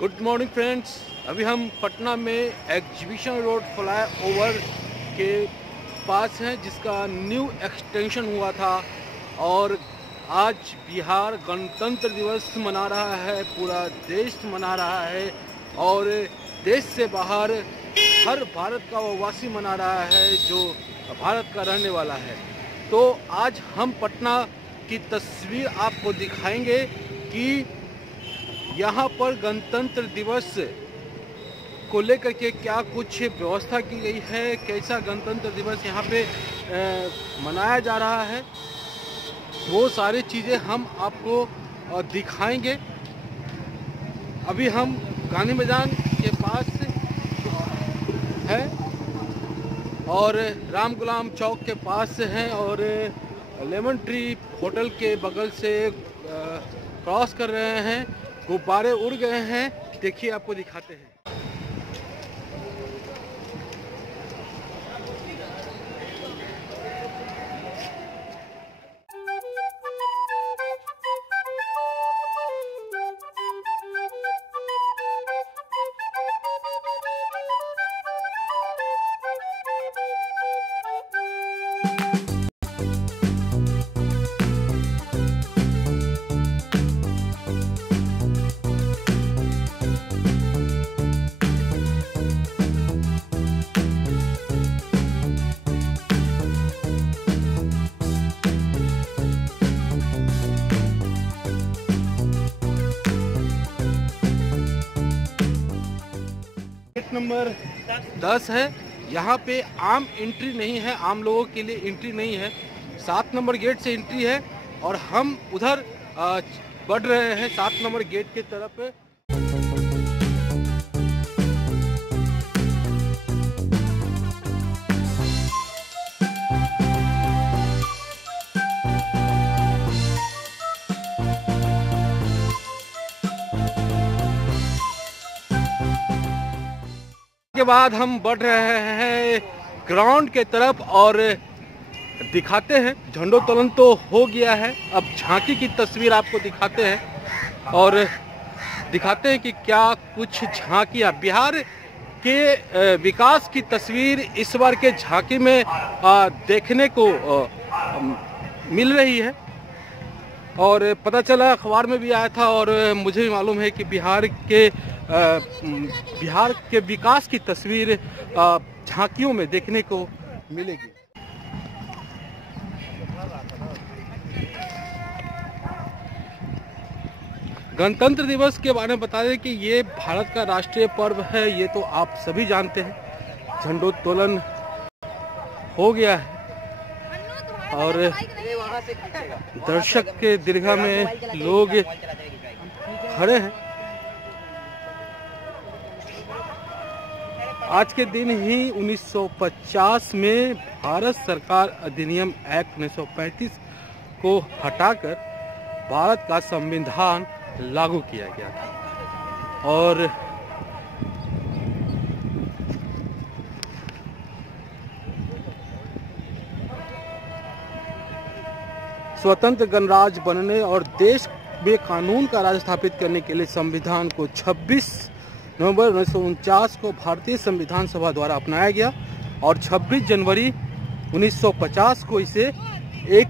Good morning friends, अभी हम पटना में एग्जीबिशन रोड फ्लाई ओवर के पास हैं, जिसका न्यू एक्सटेंशन हुआ था। और आज बिहार गणतंत्र दिवस मना रहा है, पूरा देश मना रहा है और देश से बाहर हर भारत का वो वासी मना रहा है जो भारत का रहने वाला है। तो आज हम पटना की तस्वीर आपको दिखाएंगे कि यहाँ पर गणतंत्र दिवस को लेकर के क्या कुछ व्यवस्था की गई है, कैसा गणतंत्र दिवस यहाँ पे मनाया जा रहा है, वो सारी चीज़ें हम आपको दिखाएंगे। अभी हम गांधी मैदान के पास है और राम गुलाम चौक के पास हैं और लेमन ट्री होटल के बगल से क्रॉस कर रहे हैं। गुब्बारे उड़ गए हैं, देखिए आपको दिखाते हैं। नंबर 10 है। यहाँ पे आम एंट्री नहीं है, आम लोगों के लिए एंट्री नहीं है। 7 नंबर गेट से एंट्री है और हम उधर बढ़ रहे हैं 7 नंबर गेट की तरफ। के बाद हम बढ़ रहे हैं ग्राउंड के तरफ और दिखाते हैं। झंडोत्तोलन तो हो गया है, अब झांकी की तस्वीर आपको दिखाते हैं और दिखाते हैं कि क्या कुछ झांकियां बिहार के विकास की तस्वीर इस बार के झांकी में देखने को मिल रही है। और पता चला, अखबार में भी आया था और मुझे भी मालूम है कि बिहार के विकास की तस्वीर झांकियों में देखने को मिलेगी। गणतंत्र दिवस के बारे में बता दें कि ये भारत का राष्ट्रीय पर्व है, ये तो आप सभी जानते हैं। झंडोत्तोलन हो गया है और दर्शक के दीर्घा में लोग खड़े हैं। आज के दिन ही 1950 में भारत सरकार अधिनियम एक्ट 1935 को हटाकर भारत का संविधान लागू किया गया था और स्वतंत्र गणराज्य बनने और देश में कानून का राज स्थापित करने के लिए संविधान को 26 नवंबर 1949 को भारतीय संविधान सभा द्वारा अपनाया गया और 26 जनवरी 1950 को इसे एक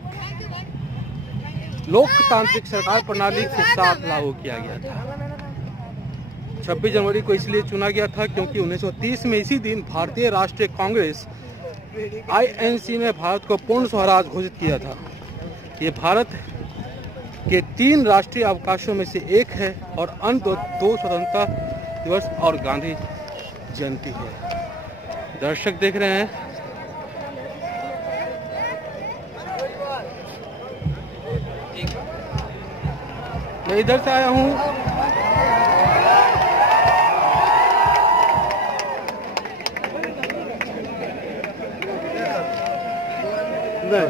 लोकतांत्रिक सरकार प्रणाली के साथ लागू किया गया था। 26 जनवरी को इसलिए चुना गया था क्योंकि 1930 में इसी दिन भारतीय राष्ट्रीय कांग्रेस INC ने भारत को पूर्ण स्वराज घोषित किया था। ये भारत के 3 राष्ट्रीय अवकाशों में से एक है और अन्य 2 स्वतंत्रता दिवस और गांधी जयंती है। दर्शक देख रहे हैं। मैं इधर से आया हूँ।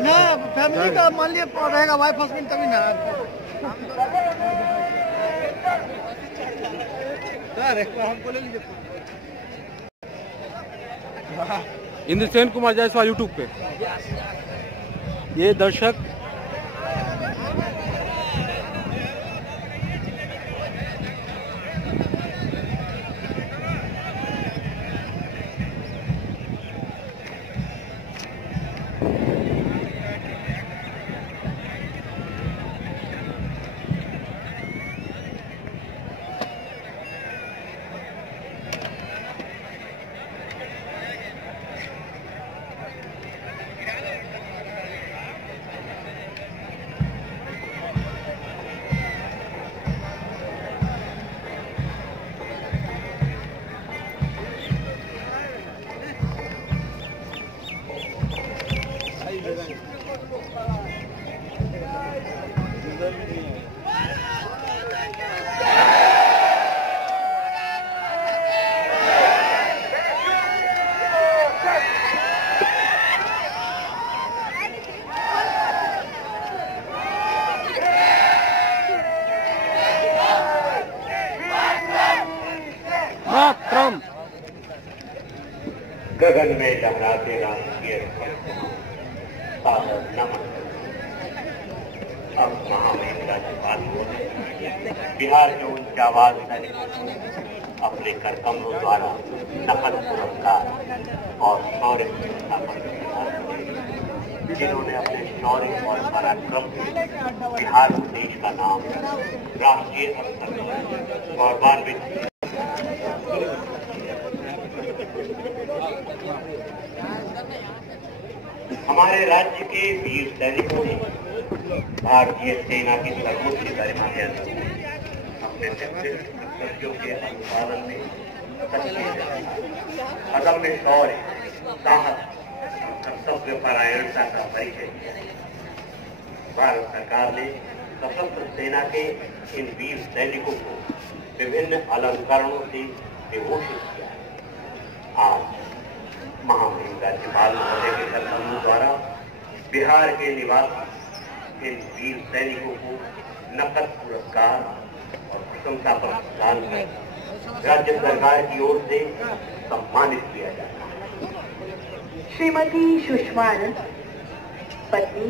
ना फैमिली का मान लिया रहेगा, वाइफ हस्बैंड तभी ना। हमको ले लीजिए। इंद्रसेन कुमार जायसवाल यूट्यूब पे। ये दर्शक गगन में लहराते राष्ट्रीय सादर नमन। अब महामहिम राज्यपाल बिहार के उन जाबाज सैनिकों को अपने कर कमलों द्वारा नकद पुरस्कार और शौर्य जिन्होंने अपने शौर्य और पराक्रम से बिहार देश का नाम राष्ट्रीय स्तर पर गौरवान्वित। हमारे राज्य के वीर सैनिकों ने भारतीय सेना की सर्वोच्च गरिमा के अनुरूप अपने कर्तव्यों के अनुपालन में अदम्य शौर्य, साहस, कर्तव्य परायणता का परिचय दिया। भारत सरकार ने सशस्त्र सेना के इन वीर सैनिकों को विभिन्न अलंकरणों से विभूषित किया है। आज महामहिम राज्यपाल महोदय के कदमों द्वारा बिहार के निवासी इन वीर सैनिकों को नकद पुरस्कार और प्रशंसा पत्र प्रदान कर राज्य सरकार की ओर से सम्मानित किया जाता है। श्रीमती सुषमा आनंद पत्नी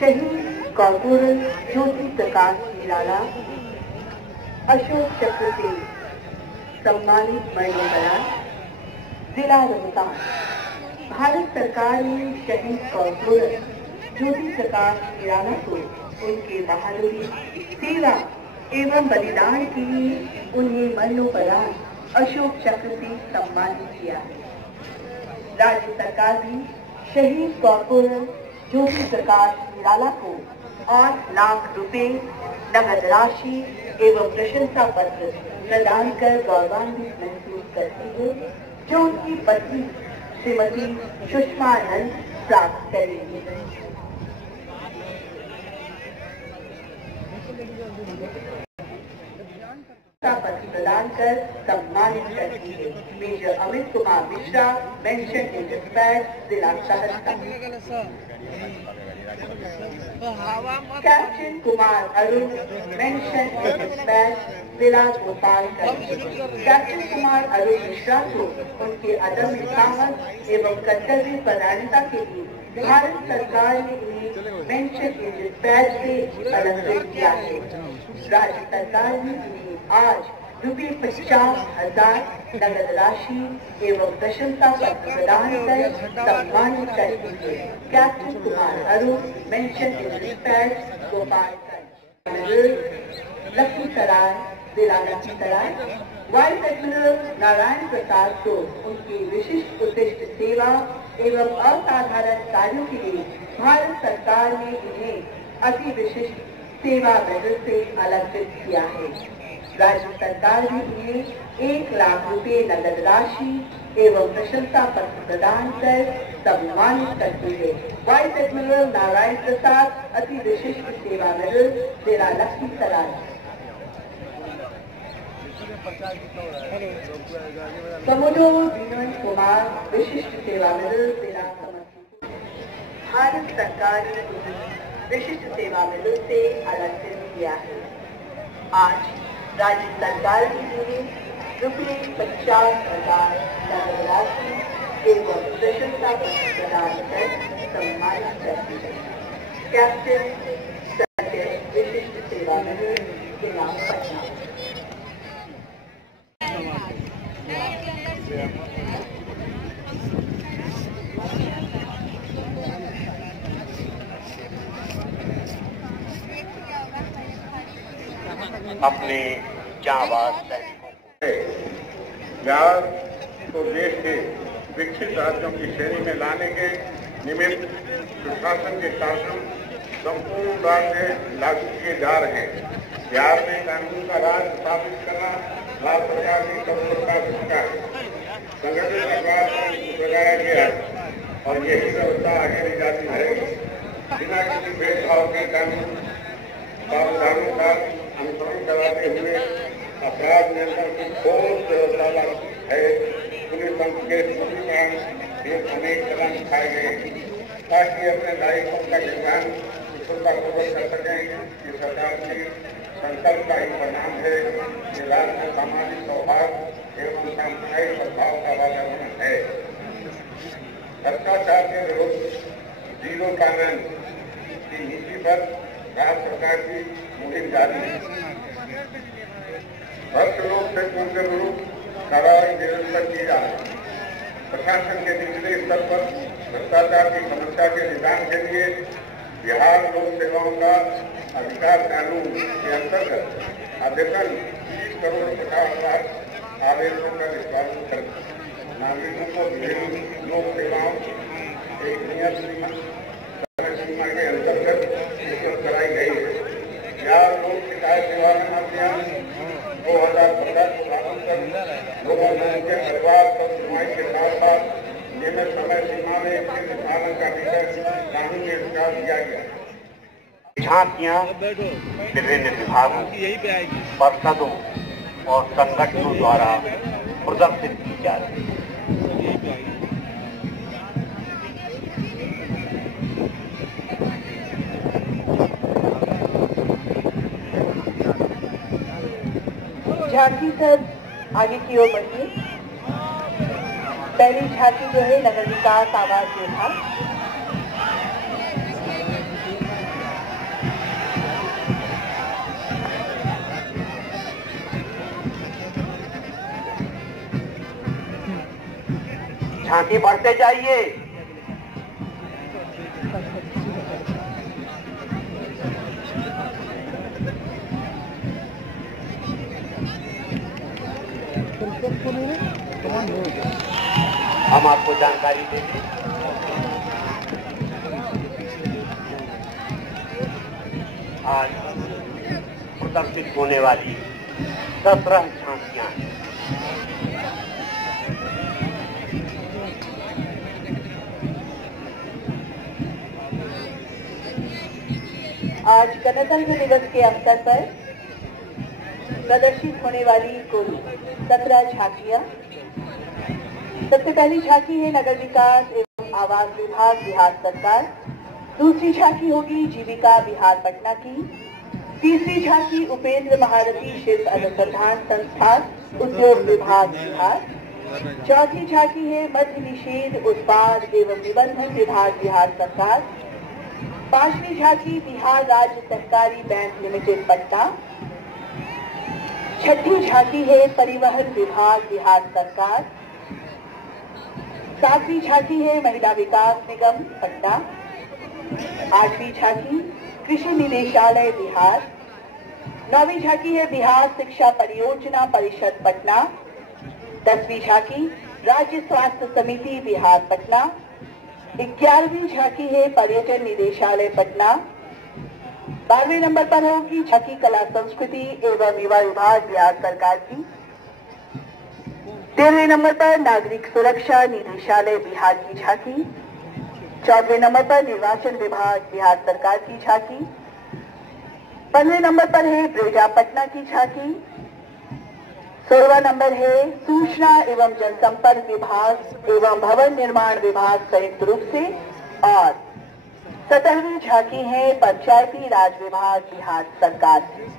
शहीद कॉर्पोरल ज्योति प्रकाश निराला अशोक चक्र से सम्मानित मरणोपरांत जिला रोहतास भारत सरकार ने शहीद कॉर्पोरल ज्योति प्रकाश निराला को उनके बहादुरी, सेवा एवं बलिदान के लिए उन्हें मरणोपरांत अशोक चक्र से सम्मानित किया है। राज्य सरकार भी शहीद कॉर्पोरल ज्योति प्रकाश निराला को 8 लाख रुपए नगद राशि एवं प्रशंसा पत्र प्रदान कर गौरवान्वित महसूस करती है, जो उनकी पत्नी श्रीमती सुषमा आनंद प्राप्त करेंगी। पत्र प्रदान कर सम्मानित करती है major Amit Kumar Mishra, mention in dispatch, जिला Saharsa. Captain Kumar Arun, mention in dispatch, जिला गोपालगंज। कैप्टन कुमार अरुण मिश्रा को उनके अदम्य साहस एवं कर्तव्य परायणता के लिए भारत सरकार ने उन्हें मेंशन इन डिस्पैच से अलंकृत किया है। राज्य सरकार ने उन्हें आज ₹50,000 नगद राशि एवं प्रशंसा पत्र प्रदान कर सम्मानित करती है। Captain Kumar Arun, mention in dispatch, Gopalganj. Lakhisarai, जिला लखीसराय, वाइस एडमिरल नारायण प्रसाद को उनकी विशिष्ट उत्कृष्ट सेवा एवं असाधारण कार्यों के लिए भारत सरकार ने उन्हें अति विशिष्ट सेवा मेडल से अलंकृत किया है। राज्य सरकार ने उन्हें 1 लाख रुपए नगद राशि एवं प्रशंसा पत्र प्रदान कर सम्मानित करती है। वाइस एडमिरल नारायण प्रसाद अति विशिष्ट सेवा मेडल, जिला लखीसराय। समुद्रो विनोद कुमार विशिष्ट सेवा मेडल, जिला समस्तीपुर। भारत सरकार ने उन्हें विशिष्ट सेवा मेडल से अलंकृत किया है। आज राज्य सरकार ने उन्हें ₹50,000 नगद राशि एवं प्रशंसा पत्र प्रदान कर सम्मानित करती है। कैप्टन सत्य विशिष्ट सेवा मेडल, जिला पटना। अपने जाबाज सैनिकों को बिहार को देश के विकसित राज्यों की श्रेणी में लाने के निमित्त सुशासन के कार्यक्रम संपूर्ण राज्य में लागू किए जा रहे हैं। बिहार में कानून का राज स्थापित करना भारत सरकार की सर्वोच्च भूमिका है। संगठित अपराध लगाया गया है और यही व्यवस्था आगे ले जाती रहेगी। बिना किसी भेदभाव के कानून का अपराध नियंत्रण की ठोस व्यवस्था है। पुलिस अंश के सुदृढ़ीकरण अनेक कदम उठाए गए ताकि अपने दायित्वों का निर्वहन कुशलतापूर्वक कर सकें। कि सरकार की संकल्प का ही परिणाम है कि राज्य में सामाजिक सौहार्द एवं सामुदायिक सद्भाव का वातावरण है। भ्रष्टाचार के विरुद्ध जीरो टॉलरेंस की नीति पर राज्य सरकार की मुहिम जारी है। भ्रष्ट लोग से पूर्ण विरुद्ध कार्रवाई निरंतर की जा रही है। प्रशासन के निचले स्तर पर भ्रष्टाचार की समस्या के निदान के लिए बिहार लोक सेवाओं का अधिकार कानून के अंतर्गत आवेदन 20 करोड़ 50 लाख आवेदनों का निष्पादन कर नागरिकों को विभिन्न लोक सेवाओं एक नियत सीमा के अंतर्गत उपलब्ध कराई गई है। बिहार लोक शिकायत निवारण अभियान 2015 को लागू कर लोगों ने उनके परिवार पर सुनवाई के साथ साथ नियमित समय सीमा में इसके निष्पादन का विषय कानूनी अधिकार दिया गया। झांकियां विभिन्न विभागों, परिषदों और संगठनों द्वारा प्रदर्शित की जा रही है। झांकी सर आगे की ओर बढ़िए। पहली झांकी जो है नगर विकास आवास विभाग। झांकी बढ़ते जाइए। हम आपको जानकारी देंगे। आज प्रदर्शित होने वाली 17 झांकियां हैं। आज गणतंत्र दिवस के अवसर पर प्रदर्शित होने वाली कुल 17 झांकियां। सबसे पहली झांकी है नगर विकास एवं आवास विभाग बिहार सरकार। दूसरी झांकी होगी जीविका बिहार पटना की। तीसरी झांकी उपेंद्र महारथी शिल्प अनुसंधान संस्थान उद्योग विभाग बिहार। चौथी झांकी है मद्य निषेध उत्पाद एवं निबंधन विभाग बिहार सरकार। पांचवी झांकी बिहार राज्य सहकारी बैंक लिमिटेड पटना। छठी झांकी है परिवहन विभाग बिहार सरकार। सातवीं झांकी है महिला विकास निगम पटना। आठवीं झांकी कृषि निदेशालय बिहार। नौवीं झांकी है बिहार शिक्षा परियोजना परिषद पटना। 10वीं झांकी राज्य स्वास्थ्य समिति बिहार पटना। 11वीं झांकी है पर्यटन निदेशालय पटना। 12वें नंबर पर होगी झांकी कला संस्कृति एवं युवा विभाग बिहार सरकार की। 13वें नंबर पर नागरिक सुरक्षा निदेशालय बिहार की झांकी। 14वें नंबर पर निर्वाचन विभाग बिहार सरकार की झांकी। 15वें नंबर पर है ब्रेजा पटना की झांकी। 16वां नंबर है सूचना एवं जनसंपर्क विभाग एवं भवन निर्माण विभाग संयुक्त रूप से। और 17वीं झांकी है पंचायती राज विभाग बिहार सरकार की।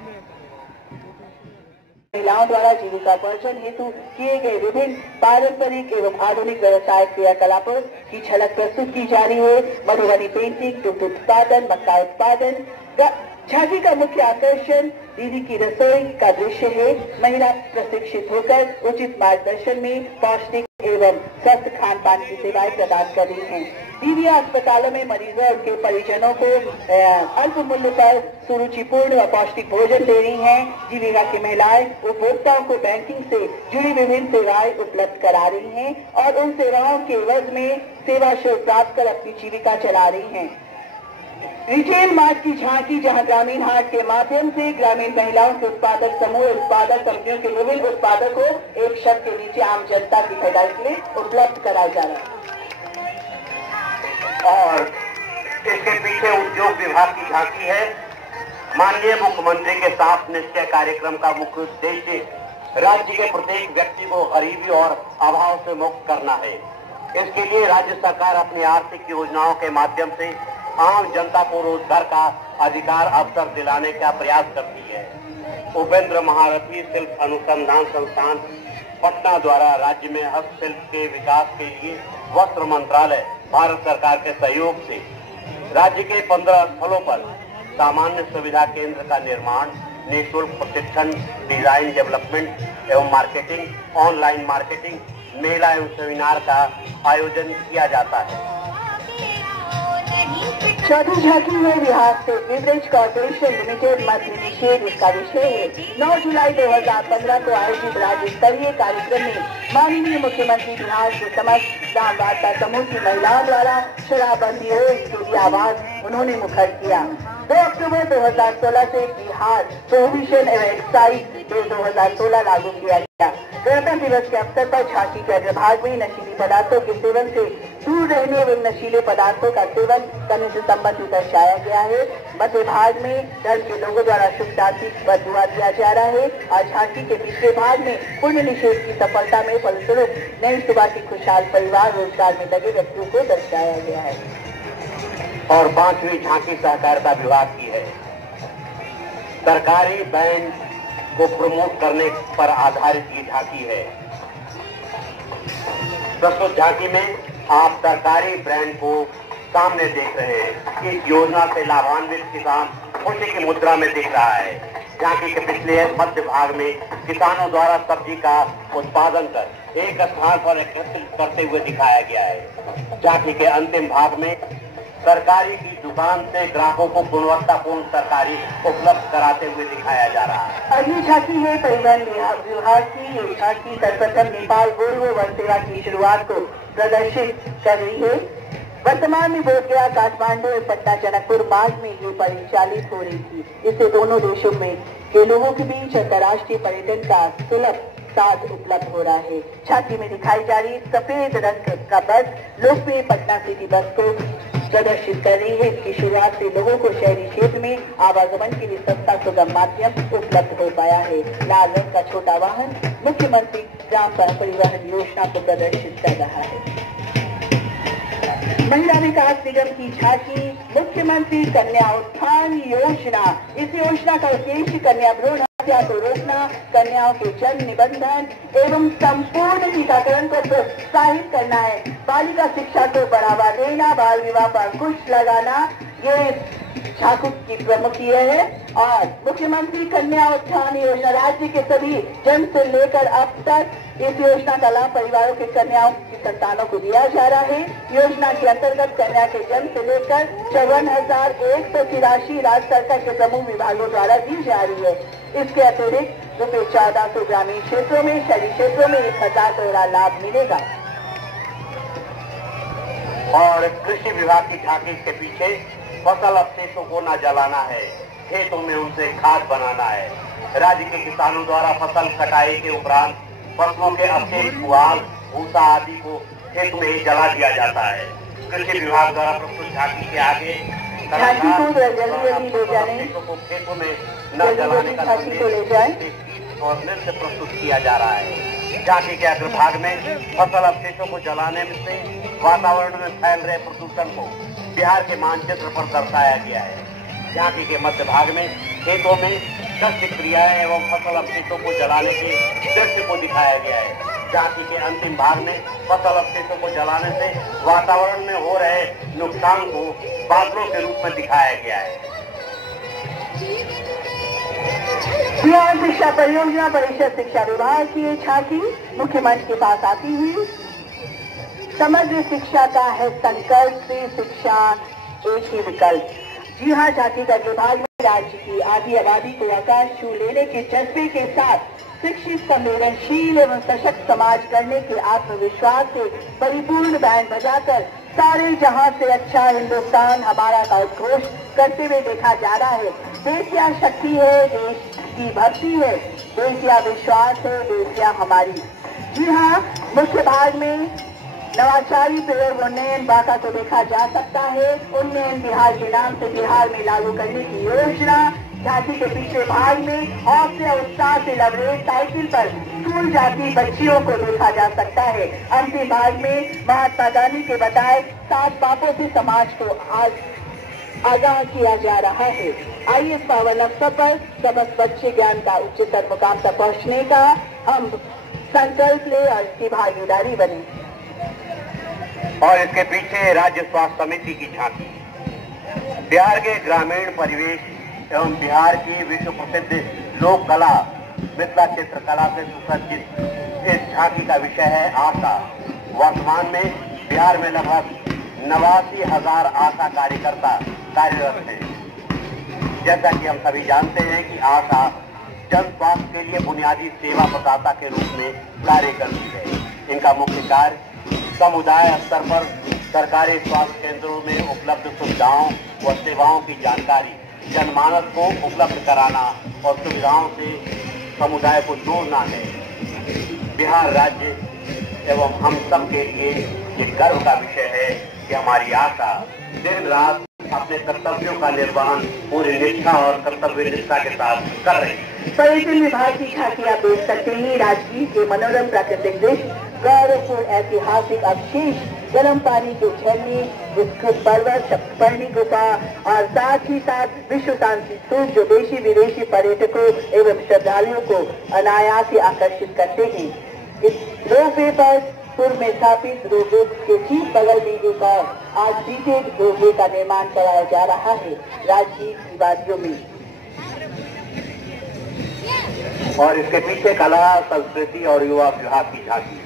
महिलाओं द्वारा जीविकापार्जन हेतु किए गए विभिन्न पारंपरिक एवं आधुनिक व्यवसाय क्रियाकलापों की झलक प्रस्तुत की जा रही है। मधुबनी पेंटिंग, दुग्ध उत्पादन, मक्का उत्पादन। झांकी का मुख्य आकर्षण दीदी की रसोई का दृश्य है। महिला प्रशिक्षित होकर उचित मार्गदर्शन में पौष्टिक एवं स्वस्थ खान पान की सेवाएं प्रदान कर रही हैं। दीदियां अस्पतालों में मरीजों और उनके परिजनों को अल्प मूल्य पर सुरुचिपूर्ण व पौष्टिक भोजन दे रही हैं। जीविका की महिलाएं उपभोक्ताओं को बैंकिंग से जुड़ी विभिन्न सेवाएं उपलब्ध करा रही हैं और उन सेवाओं के एवज में सेवा शुल्क प्राप्त कर अपनी जीविका चला रही हैं। रिटेल मार्ट की झांकी, जहां ग्रामीण हाट के माध्यम से ग्रामीण महिलाओं के उत्पादक समूह उत्पादक कंपनियों के विभिन्न उत्पादों को एक छत के नीचे आम जनता की खरीदारी के लिए उपलब्ध कराया जा रहा है। और इसके पीछे उद्योग विभाग की झांकी है। माननीय मुख्यमंत्री के साथ निश्चय कार्यक्रम का मुख्य उद्देश्य राज्य के प्रत्येक व्यक्ति को गरीबी और अभाव से मुक्त करना है। इसके लिए राज्य सरकार अपनी आर्थिक योजनाओं के माध्यम से आम जनता को रोजगार का अधिकार अवसर दिलाने का प्रयास करती है। उपेंद्र महारथी शिल्प अनुसंधान संस्थान पटना द्वारा राज्य में हस्तशिल्प के विकास के लिए वस्त्र मंत्रालय भारत सरकार के सहयोग से राज्य के 15 स्थलों पर सामान्य सुविधा केंद्र का निर्माण, निःशुल्क प्रशिक्षण, डिजाइन डेवलपमेंट एवं मार्केटिंग, ऑनलाइन मार्केटिंग, मेला एवं सेमिनार का आयोजन किया जाता है। चौथी झांकी में Bihar state beverage corporation limited मद्य निषेध इसका विषय है। 9 जुलाई 2015 को आयोजित राज्य स्तरीय कार्यक्रम में माननीय मुख्यमंत्री बिहार के समस्त ग्राम वार्ता समूह की महिलाओं द्वारा शराबबंदी हो इसके लिए आवाज उन्होंने मुखर किया। 2 अक्टूबर 2016 से बिहार प्रोहिबिशन एवं एक्साइज बिल 2016 लागू किया गया। गणतंत्र दिवस के अवसर पर झांकी के अग्रभाग में नशीली पदार्थों के सेवन से दूर रहने एवं नशीले पदार्थों का सेवन करने से संबंधित दर्शाया गया है। मध्य भाग में धर्म के लोगों द्वारा शुभ शांति पर दुआ दिया जा रहा है और झांकी के पिछले भाग में पुण्य निषेध की सफलता में फलस्वरूप नई सुबह की खुशहाल परिवार रोजगार में लगे व्यक्तियों को दर्शाया गया है। और 5वीं झांकी सहकारिता विभाग की है। सरकारी बैंड को प्रमोट करने पर आधारित ये झांकी है। प्रस्तुत झांकी में आप सरकारी ब्रांड को सामने देख रहे हैं। इस योजना से लाभान्वित किसान खुशी की मुद्रा में दिख रहा है। झांकी के पिछले मध्य भाग में किसानों द्वारा सब्जी का उत्पादन कर एक स्थान पर एकत्रित करते हुए दिखाया गया है। झांकी के अंतिम भाग में सरकारी की दुकान से ग्राहकों को गुणवत्तापूर्ण सरकारी उपलब्ध कराते हुए दिखाया जा रहा है। अगली झांकी है परिवहन विभाग की। ये झांकी सर्वप्रथम नेपाल वोल्वो वन सेवा की शुरुआत को प्रदर्शित कर रही है। वर्तमान में बोधगया, काठमांडू और पटना जनकपुर मार्ग में ये परिचालित हो रही थी। इससे दोनों देशों में के लोगों के बीच अंतर्राष्ट्रीय पर्यटन का सुलभ साथ उपलब्ध हो रहा है। झांकी में दिखाई जा रही सफेद रंग का बस लोकप्रिय पटना सिटी बस को प्रदर्शित कर रही है। इसकी शुरुआत से लोगों को शहरी क्षेत्र में आवागमन के लिए सस्ता सुगम माध्यम उपलब्ध हो पाया है। लाल रंग का छोटा वाहन मुख्यमंत्री ग्राम परिवहन योजना को प्रदर्शित कर रहा है। महिला विकास निगम की झांकी मुख्यमंत्री कन्या उत्थान योजना। इस योजना का उद्देश्य कन्या भ्रूण हत्या को रोकना, कन्याओं के जन्म निबंधन एवं संपूर्ण टीकाकरण को प्रोत्साहित करना है, बालिका शिक्षा को बढ़ावा देना, बाल विवाह पर अंकुश लगाना, ये झांकी की प्रमुख ये है। और मुख्यमंत्री कन्या उत्थान योजना राज्य के सभी जन्म से लेकर अब तक इस योजना का लाभ परिवारों के कन्याओं की संतानों को दिया जा रहा है। योजना के अंतर्गत कन्या के जन्म से लेकर 54,100 की राशि राज्य सरकार के प्रमुख विभागों द्वारा दी जा रही है। इसके अतिरिक्त ₹1400 ग्रामीण क्षेत्रों में, शहरी क्षेत्रों में 1000 करोड़ लाभ मिलेगा। और कृषि विभाग की झांकी के पीछे फसल अवशेषों को न जलाना है, खेतों में उनसे खाद बनाना है। राज्य के किसानों द्वारा फसल कटाई के उपरांत फसलों के अवशेष, पुआल, भूसा आदि को खेत में ही जला दिया जाता है। कृषि विभाग द्वारा प्रस्तुत झांकी के आगे को खेतों में न जलाने का और नृत्य प्रस्तुत किया जा रहा है। झांकी के अग्रभाग में फसल अवशेषों को जलाने से वातावरण में फैल रहे प्रदूषण को बिहार के मानचित्र पर दर्शाया गया है। झांकी के मध्य भाग में खेतों में कृषि क्रियाएं एवं फसल अवशेषों को जलाने के दृश्य को दिखाया गया है। झांकी के अंतिम भाग में फसल अवशेषों को जलाने से वातावरण में हो रहे नुकसान को बादलों के रूप में दिखाया गया है। बिहार शिक्षा परियोजना परिषद शिक्षा विभाग की झांकी मुख्यमंत्री के पास आती हुई समग्र शिक्षा का है संकल्प से शिक्षा एक ही विकल्प। जी हाँ, झांकी का विभाग में राज्य की आधी आबादी को आकाश छू लेने के जज्बे के साथ शिक्षित, संवेदनशील एवं सशक्त समाज करने के आत्मविश्वास से परिपूर्ण बैंड बजाकर सारे जहां से अच्छा हिंदुस्तान हमारा का उद्घोष करते हुए देखा जा रहा है। देश या शक्ति है, देश की भक्ति है, देश या विश्वास है, देश या हमारी। जी हाँ, मुख्य भाग में नवाचारी प्रयोग उन्नयन बाका को देखा जा सकता है। उन्नयन बिहार के नाम से बिहार में लागू करने की योजना झांकी के पीछे भाग में हौसले और उत्साह से लबरेज साइकिल पर स्कूल जाती बच्चियों को देखा जा सकता है। अंतिम भाग में महात्मा गांधी के बताए 7 बातों से समाज को आगाह किया जा रहा है। आइए इस पावन अवसर पर समस्त बच्चे ज्ञान का उच्चतर मुकाम तक पहुँचने का हम संकल्प ले और इसकी भागीदारी बने। और इसके पीछे राज्य स्वास्थ्य समिति की झांकी बिहार के ग्रामीण परिवेश एवं बिहार की विश्व प्रसिद्ध लोक कला मिथिला चित्रकला से सुसज्जित इस झांकी का विषय है आशा। वर्तमान में बिहार में लगभग 89,000 आशा कार्यकर्ता कार्यरत हैं। जैसा कि हम सभी जानते हैं कि आशा जन स्वास्थ्य के लिए बुनियादी सेवा प्रदाता के रूप में कार्य करती है। इनका मुख्य कार्य समुदाय स्तर पर सरकारी स्वास्थ्य केंद्रों में उपलब्ध सुविधाओं व सेवाओं की जानकारी जनमानस को उपलब्ध कराना और सुविधाओं से समुदाय को जोड़ना है। बिहार राज्य एवं हम सब के लिए ये गर्व का विषय है कि हमारी आशा दिन रात अपने कर्तव्यों का निर्वहन पूरी निष्ठा और कर्तव्य निष्ठा के साथ कर रही है। पर्यटन विभाग की झांकी आप देख सकते हैं। राजगीर के मनोरम प्राकृतिक दृश्य, गौरवपूर्ण ऐतिहासिक अवशेष, गर्म पानी के झरने, विस्तृत पर्वत, सप्तपर्णी गुफा और साथ ही साथ विश्व शांति स्तूप जो देशी विदेशी पर्यटकों एवं श्रद्धालुओं को अनायास ही आकर्षित करते हैं। इस रोपवे पर पूर्व में स्थापित रोपवे के ठीक बगल में एक आज सीटेड रोपवे का निर्माण कराया जा रहा है राजगीर की वादियों में। और इसके पीछे कला, संस्कृति और युवा विभाग की झांकी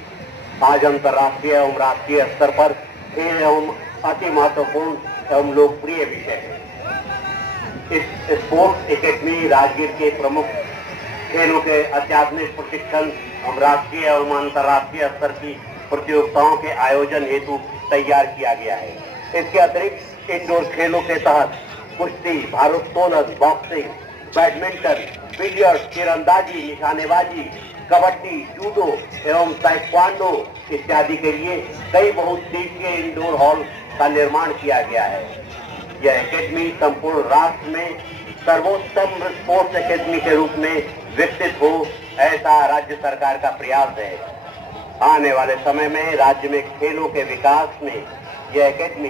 आज अंतर्राष्ट्रीय एवं राष्ट्रीय स्तर पर खेल एवं अति महत्वपूर्ण एवं लोकप्रिय विषय है। इस स्पोर्ट्स एकेडमी राजगीर के प्रमुख खेलों के अत्याधुनिक प्रशिक्षण एवं राष्ट्रीय एवं अंतर्राष्ट्रीय स्तर की प्रतियोगिताओं के आयोजन हेतु तैयार किया गया है। इसके अतिरिक्त इंडोर खेलों के तहत कुश्ती, भारोत्तोलन, बॉक्सिंग, बैडमिंटन, बिलियर्ड्स, तीरंदाजी, निशानेबाजी, कबड्डी, जूडो एवं ताइक्वांडो इत्यादि के लिए कई बहुउद्देशीय इंडोर हॉल का निर्माण किया गया है। यह एकेडमी संपूर्ण राष्ट्र में सर्वोत्तम स्पोर्ट्स एकेडमी के रूप में विकसित हो, ऐसा राज्य सरकार का प्रयास है। आने वाले समय में राज्य में खेलों के विकास में यह एकेडमी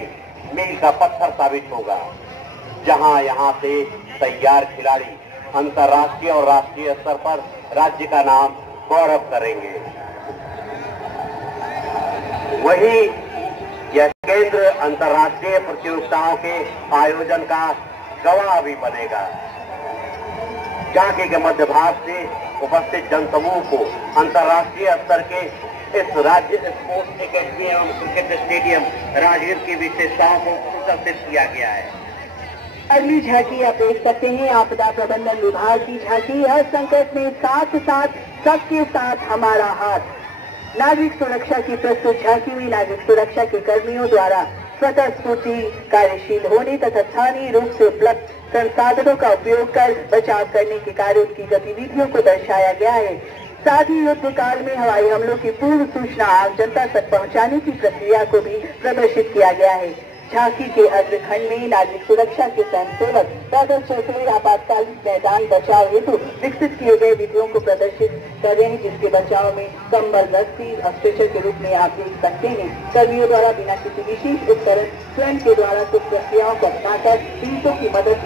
मील का पत्थर साबित होगा, जहां यहां से तैयार खिलाड़ी अंतर्राष्ट्रीय और राष्ट्रीय स्तर पर राज्य का नाम गौरव करेंगे। वहीं यह केंद्र अंतर्राष्ट्रीय प्रतियोगिताओं के आयोजन का गवाह भी बनेगा। झांकी के मध्य भाग से उपस्थित जनसमूह को अंतर्राष्ट्रीय स्तर के इस राज्य स्पोर्ट्स एकेडमी एवं क्रिकेट स्टेडियम राजगीर की विशेषताओं को प्रदर्शित किया गया है। अगली झांकी आप देख सकते हैं आपदा प्रबंधन विभाग की झांकी। हर संकट में साथ साथ सबके साथ हमारा हाथ। नागरिक सुरक्षा की प्रस्तुत झांकी में नागरिक सुरक्षा के कर्मियों द्वारा स्वतः स्फूर्ति, कार्यशील होने तथा स्थानीय रूप से उपलब्ध संसाधनों का उपयोग कर बचाव करने के कार्यों की गतिविधियों को दर्शाया गया है। साथ ही युद्ध काल में हवाई हमलों की पूर्व सूचना आम जनता तक पहुंचाने की प्रक्रिया को भी प्रदर्शित किया गया है। झांकी के अग्रखंड में नागरिक सुरक्षा के स्वयंसेवक पैदल चलते आपातकालीन मैदान बचाव हेतु विकसित किए गए विधियों को प्रदर्शित कर रहे हैं, जिसके बचाव में कंबल, रस्सी और स्ट्रेचर के रूप में आप देख सकते हैं। कर्मियों द्वारा बिना किसी विशेष उपकरण स्वयं के द्वारा कुछ प्रक्रियाओं को अपनाकर पीड़ितों की मदद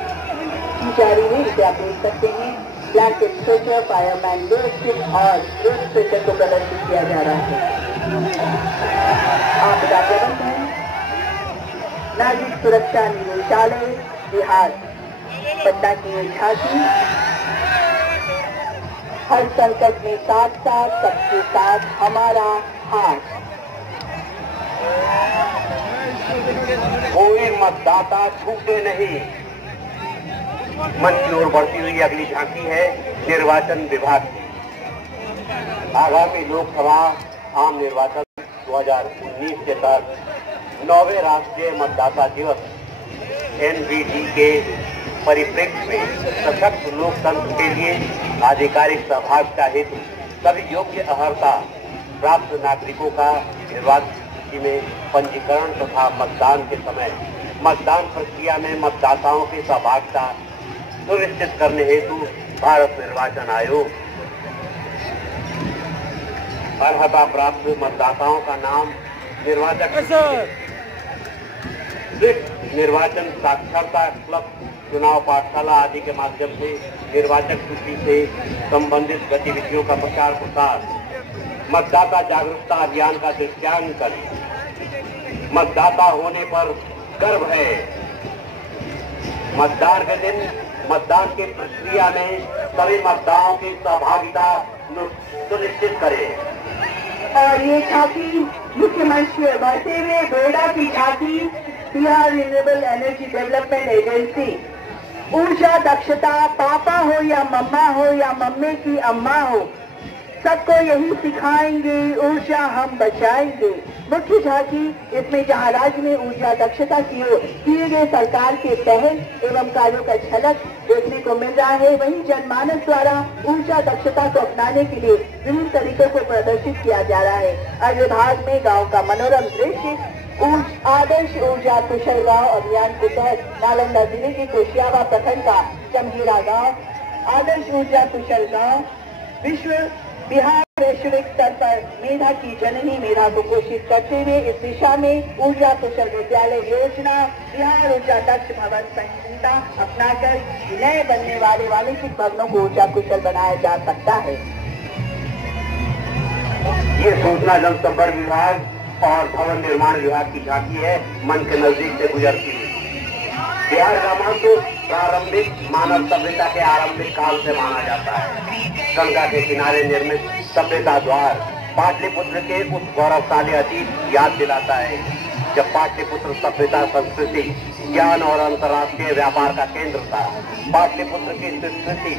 की जा रही है। इसे आप देख सकते हैं। ब्लैंकेट स्ट्रेचर, फायरमैन रेस्क्यू और रोड स्ट्रेचर को प्रदर्शित किया जा रहा है। आपदा प्रबंधन नागरिक सुरक्षा निदेशालय बिहार पटना की झांकी। हर संकट में साथ साथ सबके साथ हमारा हाथ। कोई मतदाता छूटे नहीं। मंच की ओर बढ़ती हुई अगली झांकी है निर्वाचन विभाग की। आगामी लोकसभा आम निर्वाचन 2019 के तहत 9वें राष्ट्रीय मतदाता दिवस NVD के परिप्रेक्ष्य में सशक्त लोकतंत्र के लिए आधिकारिक सहभागिता हेतु सभी योग्य अर्हता प्राप्त नागरिकों का निर्वाचन में पंजीकरण तथा मतदान के समय मतदान प्रक्रिया में मतदाताओं की सहभागिता सुनिश्चित करने हेतु भारत निर्वाचन आयोग अर्हता प्राप्त मतदाताओं का नाम निर्वाचक निर्वाचन साक्षरता क्लब, चुनाव पाठशाला आदि के माध्यम से निर्वाचक सूची से संबंधित गतिविधियों का प्रचार प्रसार, मतदाता जागरूकता अभियान का दृश्यांकन, मतदाता होने पर गर्व है, मतदान के दिन मतदान की प्रक्रिया में सभी मतदाताओं की सहभागिता सुनिश्चित करें। और ये झांकी मुख्यमंत्री के बढ़ते हुए बेड़ा की झांकी Bihar renewable energy development agency ऊर्जा दक्षता, पापा हो या मम्मी की अम्मा हो, सबको यही सिखाएंगे, ऊर्जा हम बचाएंगे। मुख्य झांकी इसमें जहां राज्य में ऊर्जा दक्षता की ओर किए गए सरकार के पहल एवं कार्यों का झलक देखने को मिल रहा है, वहीं जनमानस द्वारा ऊर्जा दक्षता को अपनाने के लिए विभिन्न तरीकों को प्रदर्शित किया जा रहा है। अगले भाग में गाँव का मनोरम दृश्य आदर्श ऊर्जा कुशल गांव अभियान के तहत नालंदा जिले के कोशियावा प्रखंड का जमहीरा गांव आदर्श ऊर्जा कुशल गांव बिहार वैश्विक स्तर पर मेधा की जननी मेधा को घोषित करते हुए इस दिशा में ऊर्जा कुशल विद्यालय योजना बिहार ऊर्जा दक्ष भवन संहिता अपनाकर नए बनने वाले वाणिज्यिक भवनों को ऊर्जा कुशल बनाया जा सकता है। ये सूचना जनसंपर्क विभाग और भवन निर्माण विभाग की झांकी है, मन के नजदीक से गुजरती है। बिहार का महत्व प्रारंभिक मानव सभ्यता के आरंभिक काल से माना जाता है। गंगा के किनारे निर्मित सभ्यता द्वार पाटलिपुत्र के उस गौरवशाली अतीत याद दिलाता है, जब पाटलिपुत्र सभ्यता संस्कृति ज्ञान और अंतर्राष्ट्रीय व्यापार का केंद्र था। पाटलिपुत्र की संस्कृति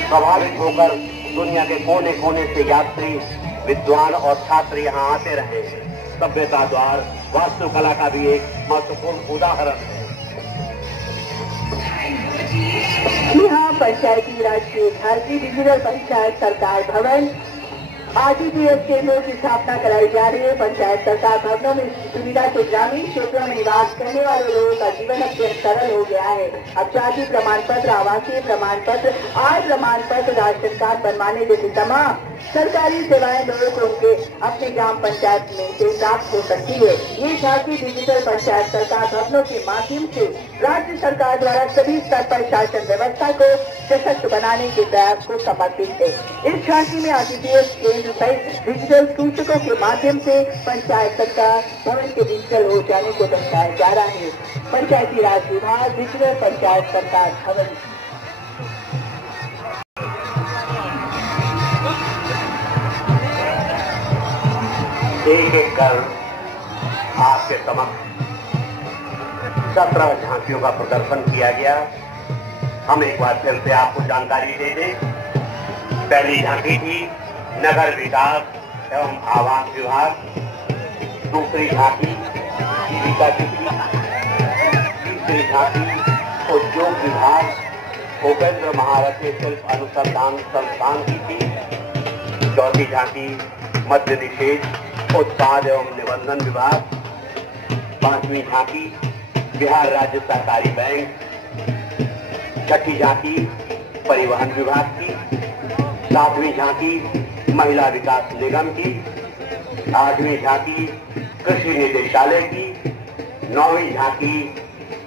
प्रभावित होकर दुनिया के कोने कोने से यात्री, विद्वान और छात्र यहाँ आते रहे। सभ्यता द्वार वास्तुकला का भी एक महत्वपूर्ण उदाहरण है। यहाँ पंचायती राज की झांकी डिजिटल पंचायत सरकार भवन आरटीपीएस केंद्रों की स्थापना कराई जा रही है। पंचायत सरकार भवनों में सुविधा से ग्रामीण क्षेत्रों में निवास करने वाले लोगों का जीवन अत्यंत सरल हो गया है। अब जाति प्रमाण पत्र, आवासीय प्रमाण पत्र, आय प्रमाण पत्र, राशन कार्ड बनवाने जैसी तमाम सरकारी सेवाएं लोगों को उनके अपने ग्राम पंचायत में से प्राप्त हो सकती है। ये झांकी डिजिटल पंचायत सरकार भवनों के माध्यम से राज्य सरकार द्वारा सभी स्तर पर शासन व्यवस्था को सशक्त बनाने के प्रयास को समर्पित है। इस झांकी में आरटीपीएस केंद्र सहित डिजिटल सूचकों के माध्यम से पंचायत सरकार भवन के डिजिटल हो जाने को दर्शाया जा रहा है। पंचायती राज विभाग डिजिटल पंचायत सरकार भवन एक एक कर आपके समक्ष 17 झांकियों का प्रदर्शन किया गया। हम एक बार फिर से आपको जानकारी दे दें। पहली झांकी थी नगर विकास एवं आवास विभाग, दूसरी झांकी जीविका की थी, तीसरी झांकी उद्योग विभाग उपेंद्र महारथी शिल्प अनुसंधान संस्थान की थी, चौथी झांकी मद्य निषेध उत्पाद एवं निबंधन विभाग, पांचवी झांकी बिहार राज्य सहकारी बैंक, छठी झांकी परिवहन विभाग की, सातवीं झांकी महिला विकास निगम की, आठवीं झांकी कृषि निदेशालय की, नौवीं झांकी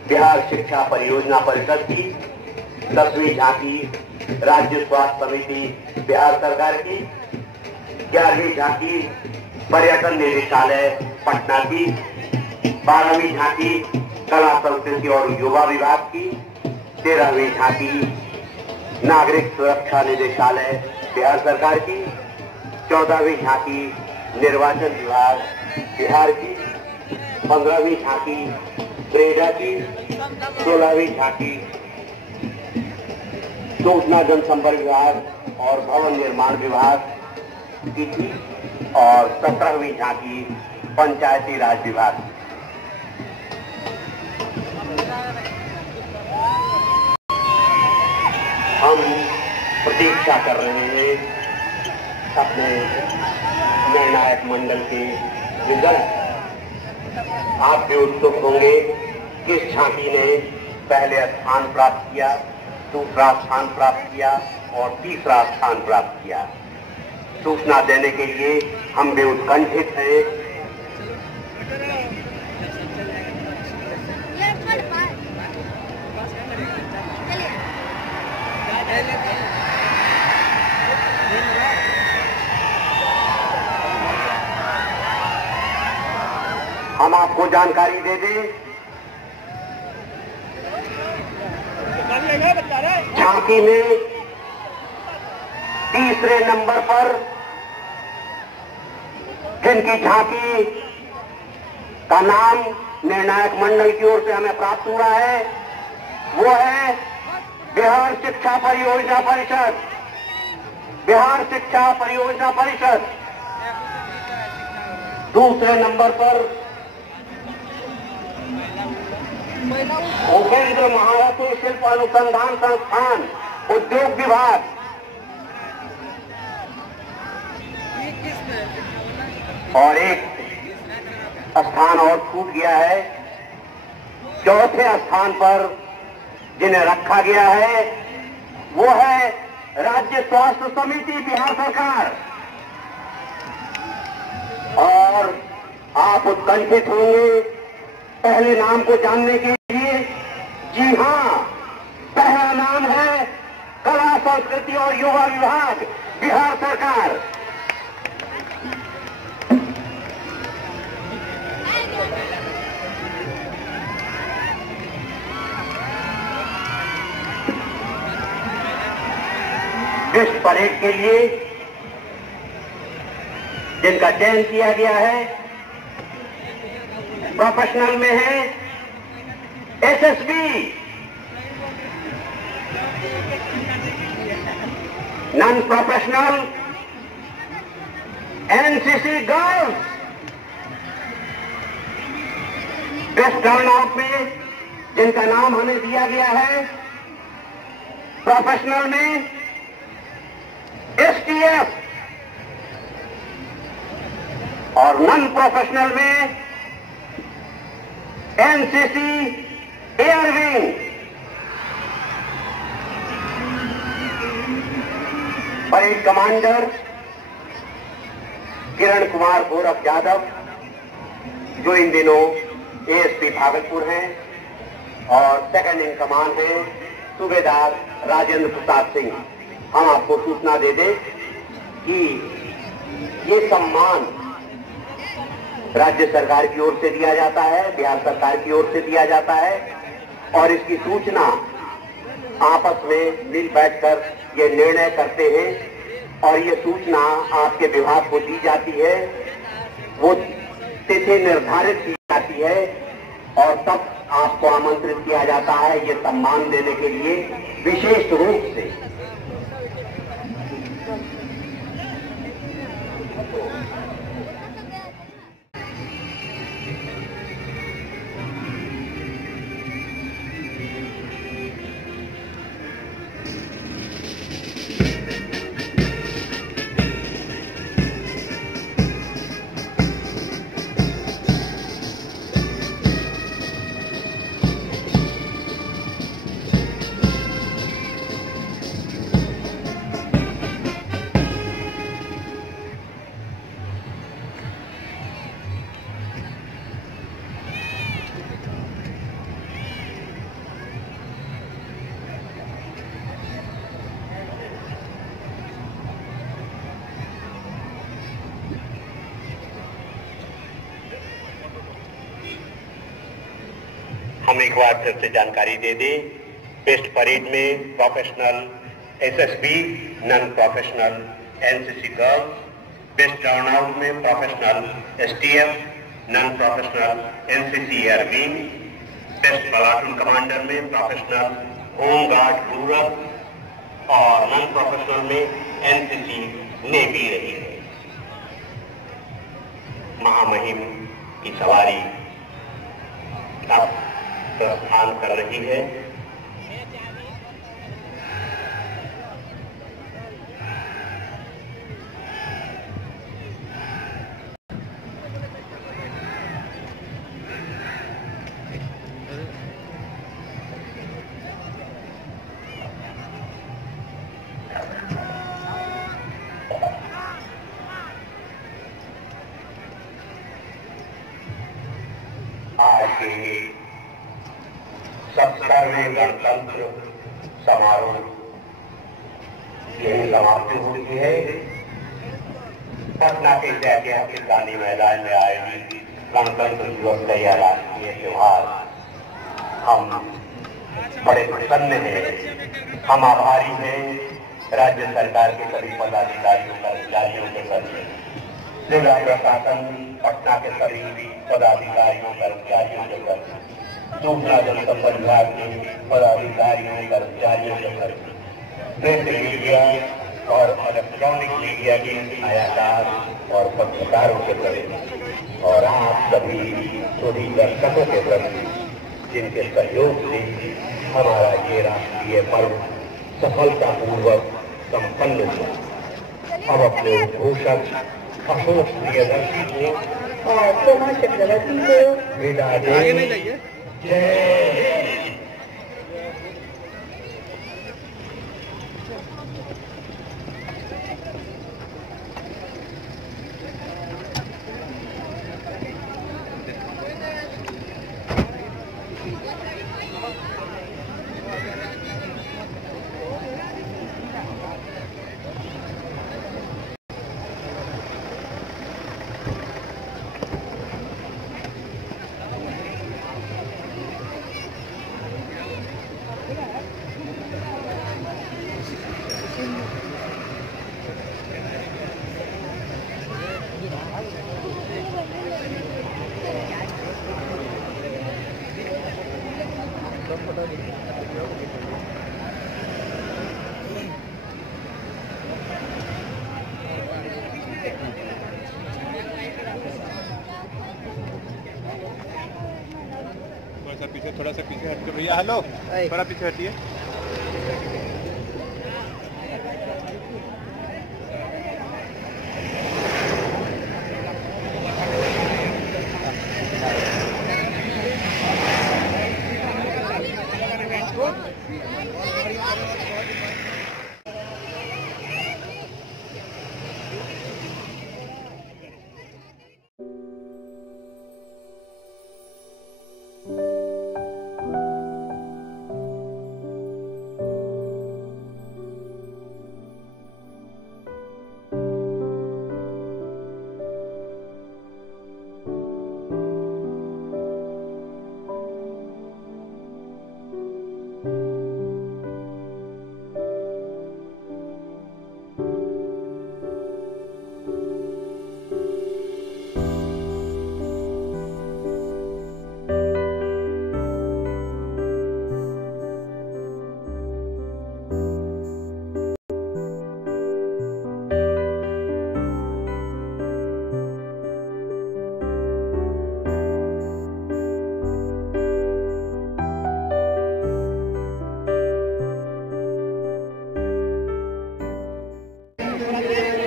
बिहार शिक्षा परियोजना परिषद की, 10वीं झांकी राज्य स्वास्थ्य समिति बिहार सरकार की, 11वीं झांकी पर्यटन निदेशालय पटना की, 12वीं झांकी कला संस्कृति और युवा विभाग की, 13वीं झांकी नागरिक सुरक्षा निदेशालय बिहार सरकार की, 14वीं झांकी निर्वाचन विभाग बिहार की, 15वीं झांकी क्रेडा की, 16वीं झांकी सूचना जनसंपर्क विभाग और भवन निर्माण विभाग की थी और 17वीं झांकी पंचायती राज विभाग। हम प्रतीक्षा कर रहे हैं अपने निर्णायक मंडल के रिजल्ट। आप भी उत्सुक होंगे किस झांकी ने पहले स्थान प्राप्त किया, दूसरा स्थान प्राप्त किया और तीसरा स्थान प्राप्त किया। सूचना देने के लिए हम भी उत्कंठित हैं। हम आपको जानकारी दे दें, झांकी में तीसरे नंबर पर जिनकी झांकी का नाम निर्णायक मंडल की ओर से हमें प्राप्त हुआ है वो है बिहार शिक्षा परियोजना परिषद। बिहार शिक्षा परियोजना परिषद। दूसरे नंबर पर उपेंद्र महारथी शिल्प अनुसंधान संस्थान उद्योग विभाग। और एक स्थान और छूट गया है। चौथे स्थान पर जिन्हें रखा गया है वो है राज्य स्वास्थ्य समिति बिहार सरकार। और आप उत्कंठित होंगे पहले नाम को जानने के लिए। जी हां, पहला नाम है कला संस्कृति और युवा विभाग बिहार सरकार। इस परेड के लिए जिनका चयन किया गया है प्रोफेशनल में है SSB, non professional NCC girls. Best turnout में जिनका नाम हमें दिया गया है प्रोफेशनल में एसटीएफ और नॉन प्रोफेशनल में NCC air wing. Parade commander Kiran Kumar Gaurav Yadav जो इन दिनों एएसपी भागलपुर हैं और सेकंड इन कमान हैं सूबेदार राजेंद्र प्रसाद सिंह। हम आपको सूचना दे दें कि ये सम्मान राज्य सरकार की ओर से दिया जाता है, बिहार सरकार की ओर से दिया जाता है और इसकी सूचना आपस में मिल बैठकर ये निर्णय करते हैं और ये सूचना आपके विभाग को दी जाती है। वो तिथि निर्धारित की जाती है और तब आपको आमंत्रित किया जाता है ये सम्मान देने के लिए विशेष रूप से। हम एक बार फिर से जानकारी दे दें, बेस्ट परेड में professional SSB, non professional NCC girls, best turnout में professional STF, non professional NCC air wing, best platoon commander में प्रोफेशनल होम गार्ड रूरल और नॉन प्रोफेशनल में एनसीसी नेवी रही है। महामहिम की सवारी अब प्रस्थान कर रही है। के 70वें गणतंत्र समारोह यही समाप्ति होती है। पटना के ऐतिहासिक गांधी मैदान में आयोजित गणतंत्र दिवस का यह राष्ट्रीय त्योहार हम बड़े प्रसन्न हैं, हम आभारी हैं राज्य सरकार के सभी पदाधिकारियों कर्मचारियों के प्रति, जिला प्रशासन पटना के सभी पदाधिकारियों कर्मचारियों के प्रति, सूचना जनसंपर्क विभाग के पदाधिकारियों कर्मचारियों के प्रति, प्रिंट मीडिया और इलेक्ट्रॉनिक मीडिया के छायाकार और पत्रकारों के प्रति और आप सभी दर्शकों के प्रति जिनके सहयोग से हमारा ये राष्ट्रीय पर्व सफलतापूर्वक संपन्न हुआ। अब अपने उद्घोषक अशोक प्रियदर्शी को और सोमा चक्रवर्ती को विदा दें। जय थोड़ा सा पीछे हट के भैया, हेलो थोड़ा पीछे हटिए।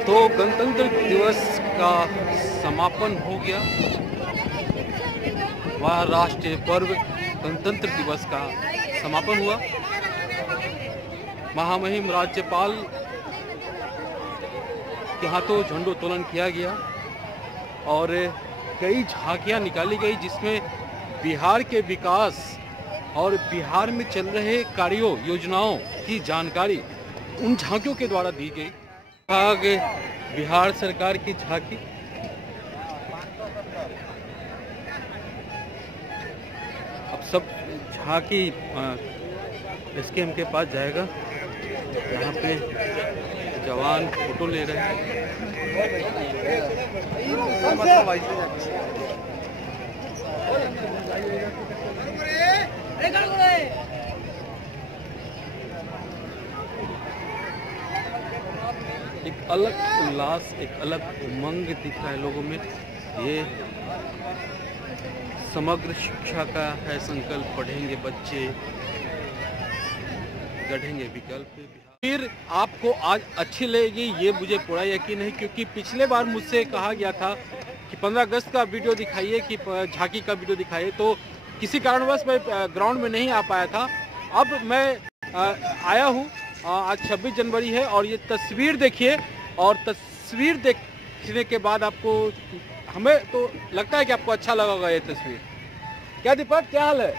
तो गणतंत्र दिवस का समापन हो गया। वह राष्ट्रीय पर्व गणतंत्र दिवस का समापन हुआ। महामहिम राज्यपाल के हाथों झंडोत्तोलन किया गया और कई झांकियां निकाली गई जिसमें बिहार के विकास और बिहार में चल रहे कार्यों योजनाओं की जानकारी उन झांकियों के द्वारा दी गई। आगे बिहार सरकार की झांकी, अब सब झांकी एसकेएम के पास जाएगा। यहाँ पे जवान फोटो ले रहे हैं। एक अलग उल्लास, एक अलग उमंग दिख रहा है लोगों में। ये समग्र शिक्षा का है संकल्प, पढ़ेंगे बच्चे गढ़ेंगे विकल्प। फिर आपको आज अच्छी लगेगी ये मुझे पूरा यकीन है, क्योंकि पिछले बार मुझसे कहा गया था कि 15 अगस्त का वीडियो दिखाइए, कि झांकी का वीडियो दिखाइए, तो किसी कारणवश मैं ग्राउंड में नहीं आ पाया था। अब मैं आया हूँ। आज 26 जनवरी है और ये तस्वीर देखिए, और तस्वीर देखने के बाद आपको, हमें तो लगता है कि आपको अच्छा लगा होगा ये तस्वीर। क्या दीपक, क्या हाल है?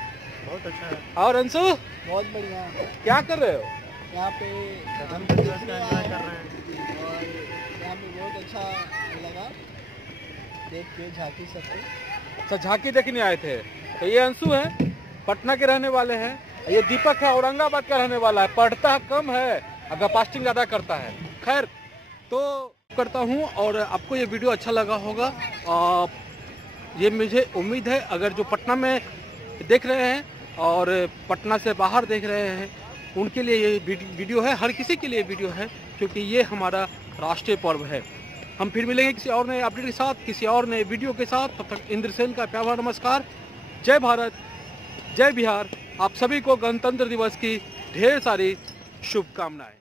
बहुत अच्छा है। और अंशु, बहुत बढ़िया। क्या कर रहे हो? यहाँ पे गणतंत्र दिवस का एंजॉय कर रहे हैं और यहाँ पे बहुत अच्छा लगा देख के झांकी सबको। अच्छा, झांकी देखने आए थे। तो ये अंशु है, पटना के रहने वाले हैं। ये दीपक है, औरंगाबाद का रहने वाला है। पढ़ता कम है, अगर फास्टिंग ज़्यादा करता है। खैर, तो करता हूँ और आपको ये वीडियो अच्छा लगा होगा। ये मुझे उम्मीद है, अगर जो पटना में देख रहे हैं और पटना से बाहर देख रहे हैं, उनके लिए ये वीडियो है। हर किसी के लिए वीडियो है, क्योंकि ये हमारा राष्ट्रीय पर्व है। हम फिर मिलेंगे किसी और नए अपडेट के साथ, किसी और नए वीडियो के साथ। तब तक इंद्रसेन का प्यार भरा नमस्कार। जय भारत, जय बिहार। आप सभी को गणतंत्र दिवस की ढेर सारी शुभकामनाएं।